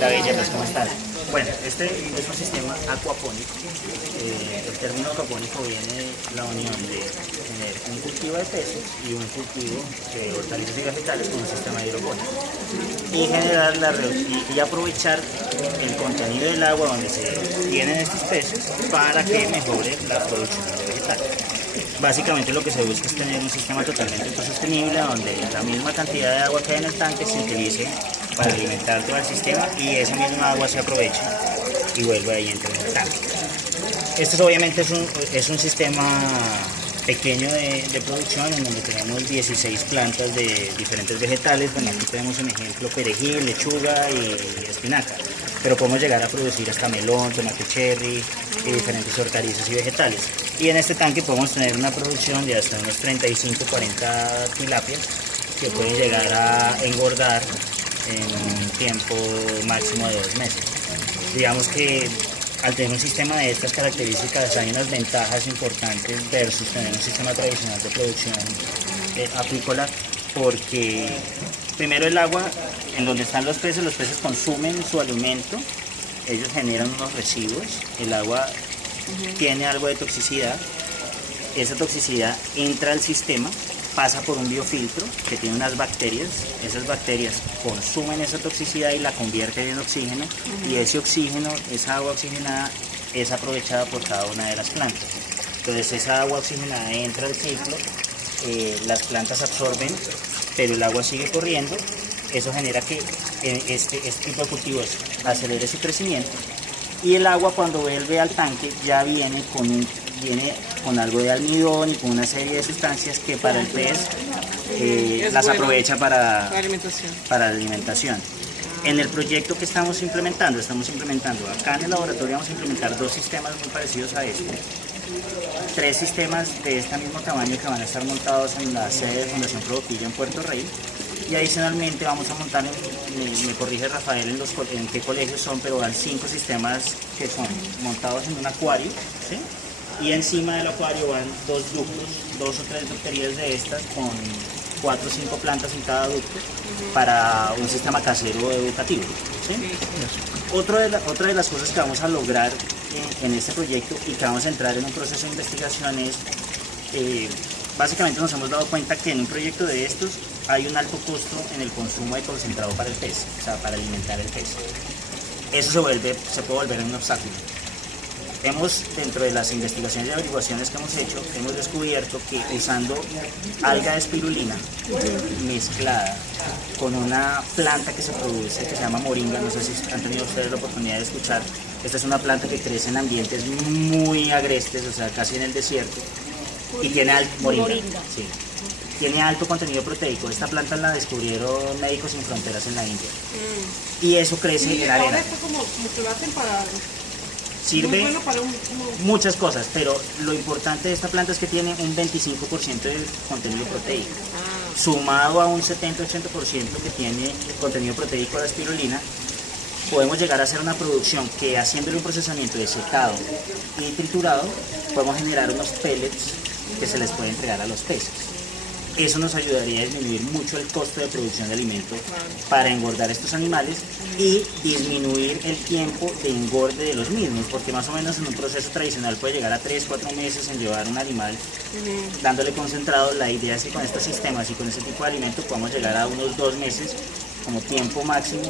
David, pues, ¿cómo estás? Bueno, este es un sistema acuapónico. El término acuapónico viene de la unión de tener un cultivo de peces y un cultivo de hortalizas y vegetales con un sistema hidropónico. Y generar y aprovechar el contenido del agua donde se tienen estos peces para que mejore la producción de vegetales. Básicamente lo que se busca es tener un sistema totalmente autosostenible donde la misma cantidad de agua que hay en el tanque se utilice para alimentar todo el sistema y esa misma agua se aproveche y vuelve ahí entre el tanque. Esto obviamente es un sistema pequeño de producción en donde tenemos 16 plantas de diferentes vegetales. Bueno, aquí tenemos un ejemplo: perejil, lechuga y espinaca, pero podemos llegar a producir hasta melón, tomate cherry y diferentes hortalizas y vegetales. Y en este tanque podemos tener una producción de hasta unos 35-40 tilapias que pueden llegar a engordar en un tiempo máximo de 2 meses. Digamos que al tener un sistema de estas características hay unas ventajas importantes versus tener un sistema tradicional de producción apícola, porque primero el agua en donde están los peces consumen su alimento, ellos generan unos residuos, el agua tiene algo de toxicidad, esa toxicidad entra al sistema, pasa por un biofiltro que tiene unas bacterias, esas bacterias consumen esa toxicidad y la convierten en oxígeno, y ese oxígeno, esa agua oxigenada es aprovechada por cada una de las plantas. Entonces esa agua oxigenada entra al ciclo, las plantas absorben, pero el agua sigue corriendo, eso genera que este tipo de cultivos acelere su crecimiento, y el agua cuando vuelve al tanque ya viene con algo de almidón y con una serie de sustancias que para el pez las aprovecha para la alimentación. En el proyecto que estamos implementando acá en el laboratorio, vamos a implementar 2 sistemas muy parecidos a este. 3 sistemas de este mismo tamaño que van a estar montados en la sede de Fundación Proboquilla en Puerto Rey. Y adicionalmente vamos a montar, me corrige Rafael en qué colegios son, pero van 5 sistemas que son montados en un acuario, ¿sí? Y encima del acuario van 2 ductos, 2 o 3 ducterías de estas con 4 o 5 plantas en cada ducto para un sistema casero educativo, ¿sí? Otra de las cosas que vamos a lograr en este proyecto y que vamos a entrar en un proceso de investigación es, básicamente nos hemos dado cuenta que en un proyecto de estos hay un alto costo en el consumo de concentrado para el pez, o sea, para alimentar el pez. Eso se puede volver un obstáculo. Dentro de las investigaciones y averiguaciones que hemos hecho, hemos descubierto que usando alga de espirulina mezclada con una planta que se produce, que se llama moringa, no sé si han tenido ustedes la oportunidad de escuchar, esta es una planta que crece en ambientes muy agrestes, o sea, casi en el desierto, y tiene sí, tiene alto contenido proteico. Esta planta la descubrieron Médicos Sin Fronteras en la India, y eso crece en arena. Esto como que lo hacen para... Sirve bueno para muchas cosas, pero lo importante de esta planta es que tiene un 25% de contenido proteico, sumado a un 70-80% que tiene el contenido proteico de la espirulina. Podemos llegar a hacer una producción que, haciéndole un procesamiento de secado y triturado, podemos generar unos pellets que se les puede entregar a los peces. Eso nos ayudaría a disminuir mucho el costo de producción de alimentos para engordar estos animales y disminuir el tiempo de engorde de los mismos, porque más o menos en un proceso tradicional puede llegar a 3-4 meses en llevar un animal dándole concentrado. La idea es que con estos sistemas y con este tipo de alimentos podamos llegar a unos 2 meses como tiempo máximo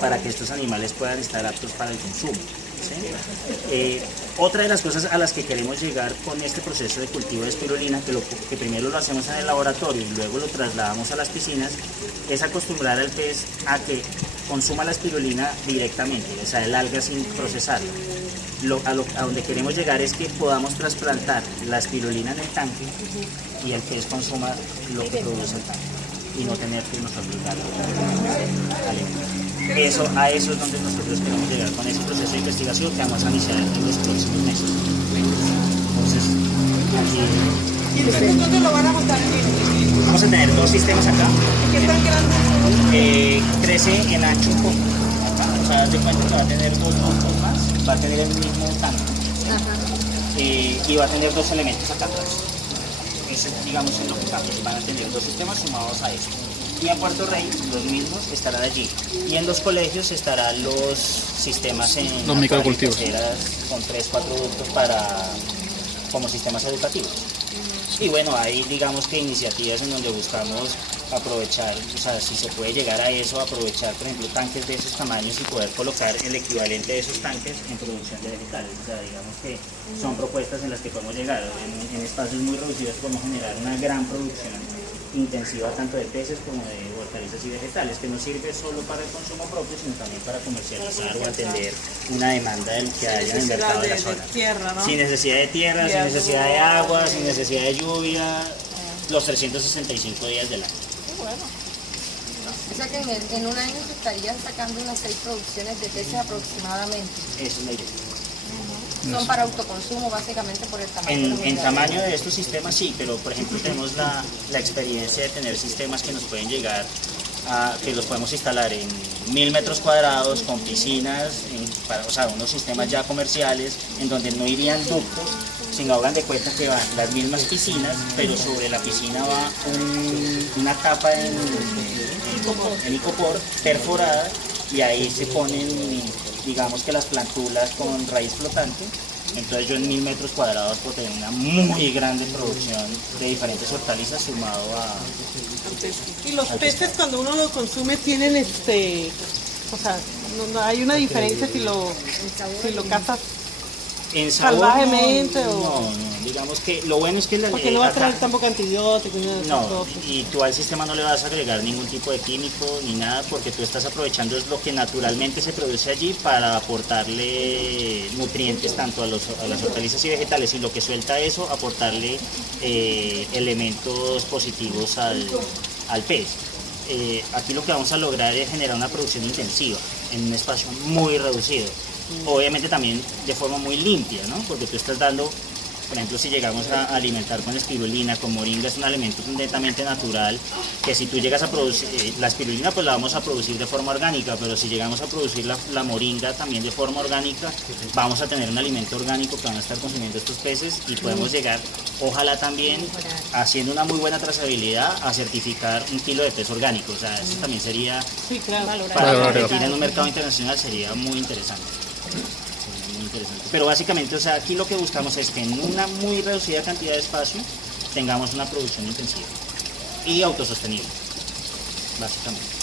para que estos animales puedan estar aptos para el consumo, ¿sí? Otra de las cosas a las que queremos llegar con este proceso de cultivo de espirulina, que primero lo hacemos en el laboratorio y luego lo trasladamos a las piscinas, es acostumbrar al pez a que consuma la espirulina directamente, o sea, el alga sin procesarla. A donde queremos llegar es que podamos trasplantar la espirulina en el tanque y el pez consuma lo que produce el tanque y no tener que nosotros darle alimento. A eso es donde nosotros queremos llegar con ese proceso de investigación que vamos a iniciar en los próximos meses. Entonces, ¿Y ustedes dónde lo van a montar? Vamos a tener 2 sistemas acá. ¿Qué tan grandes son? Crece en ancho un poco. O sea, haz de cuenta que va a tener 2 ductos más, va a tener el mismo tanque. Y va a tener 2 elementos acá atrás. Ese, digamos, es lo que cambia. Van a tener 2 sistemas sumados a esto. y en Puerto Rey los mismos estarán allí. Y en los colegios estarán los sistemas en los microcultivos con 3-4 ductos como sistemas educativos. Y bueno, hay digamos que iniciativas en donde buscamos aprovechar, o sea, si se puede llegar a eso, aprovechar por ejemplo tanques de esos tamaños y poder colocar el equivalente de esos tanques en producción de vegetales. O sea, digamos que son propuestas en las que podemos llegar, en espacios muy reducidos podemos generar una gran producción intensiva tanto de peces como de hortalizas y vegetales, que no sirve solo para el consumo propio, sino también para comercializar o atender una demanda del que haya en el mercado de la zona. Tierra, ¿no? Sin necesidad de tierra, sin necesidad de agua, sin necesidad de lluvia, los 365 días del año. Bueno. O sea que en un año se estarían sacando unas 6 producciones de peces aproximadamente. Esa es la idea. Son para autoconsumo básicamente por el tamaño. En tamaño de estos sistemas sí, pero por ejemplo tenemos la experiencia de tener sistemas que nos pueden llegar que los podemos instalar en 1000 metros cuadrados con piscinas, o sea, unos sistemas ya comerciales en donde no irían ductos, sino hagan de cuenta que van las mismas piscinas, pero sobre la piscina va una capa en icopor perforada y ahí se ponen, digamos que las plantulas con raíz flotante. Entonces yo en 1000 metros cuadrados puedo tener una muy grande producción de diferentes hortalizas sumado a... Y los peces cuando uno los consume tienen o sea, no hay una diferencia si lo cazas en sabor, salvajemente no, digamos que lo bueno es que porque no va a traer tampoco antibióticos no, y tú al sistema no le vas a agregar ningún tipo de químico ni nada porque tú estás aprovechando lo que naturalmente se produce allí para aportarle nutrientes tanto a las hortalizas y vegetales, y lo que suelta eso aportarle elementos positivos al pez. Aquí lo que vamos a lograr es generar una producción intensiva en un espacio muy reducido. Obviamente también de forma muy limpia, ¿no? Porque tú estás dando, por ejemplo, si llegamos a alimentar con espirulina, con moringa, es un alimento netamente natural, que si tú llegas a producir, la espirulina pues la vamos a producir de forma orgánica, pero si llegamos a producir la moringa también de forma orgánica, vamos a tener un alimento orgánico que van a estar consumiendo estos peces y podemos llegar, ojalá también, haciendo una muy buena trazabilidad, a certificar 1 kilo de pez orgánico. O sea, eso también sería, sí, claro, para competir en un mercado internacional sería muy interesante. Muy interesante. Pero básicamente, o sea, aquí lo que buscamos es que en una muy reducida cantidad de espacio tengamos una producción intensiva y autosostenible, básicamente.